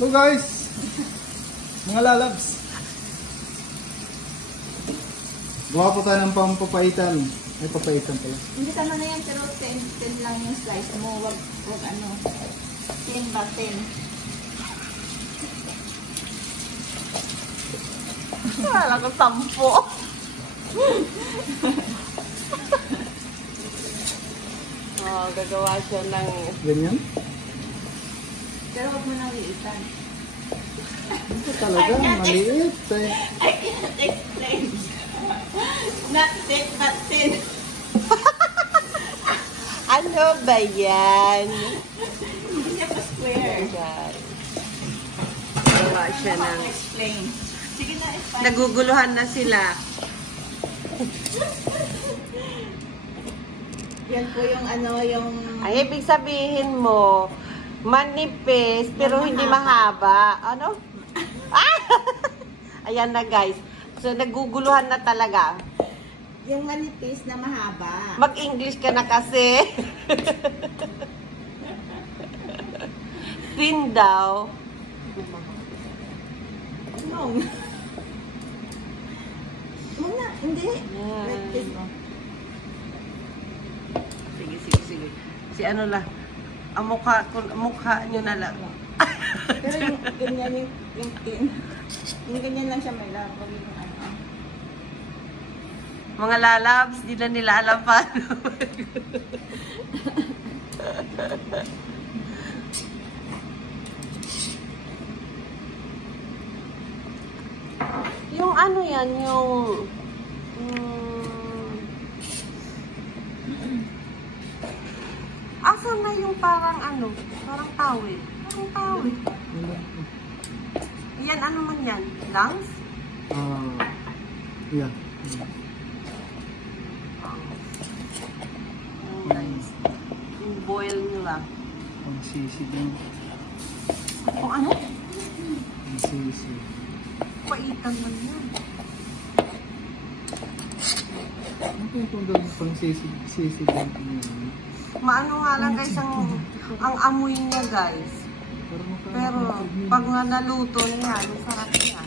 Hello guys! Mga lalabs. Gawa po tayo ng pampapaitan. Ay, papaitan pala. Hindi tama na yan, pero 10 lang yung slice mo. Wag ano. 10 ba 10? Wala ko 10. Oh, gagawa siya ng... Ganyan? Pero wag mo nang liitan. Ito talaga, maliit. I cannot explain. Not 10, but 10. Ano ba yan? Hindi siya pa-square. Gagawa siya ng... Explain. Sige na, explain. Naguguluhan na sila. Yan po yung ano, yung... Ay, ibig sabihin mo, manipis, pero hindi mahaba. Ano? Ah! Ayan na, guys. So, naguguluhan na talaga. Yung manipis na mahaba. Mag-English ka na kasi. Thin daw. No. Muna, hindi. Yan. Like this, oh. Sige. Si ano lang. Ang mukha nyo na lang. Pero yung ganyan yung tin. Yung ganyan lang siya may lang. Yung ano. Mga lalabs, di na nila alam paano. Yung ano yan, yung... asan na yung parang ano? Parang tawid. Parang tawid. Yan, ano man yan? Lungs? Yeah. Guys, yung boil nila. Pangsisig yun. Kung ano? Pangsisig. Paitan man yan. Ano po yung tungkol pangsisig yun? Maano nga lang guys ang amoy niya guys. Pero pag nga naluto niya, sarap niya.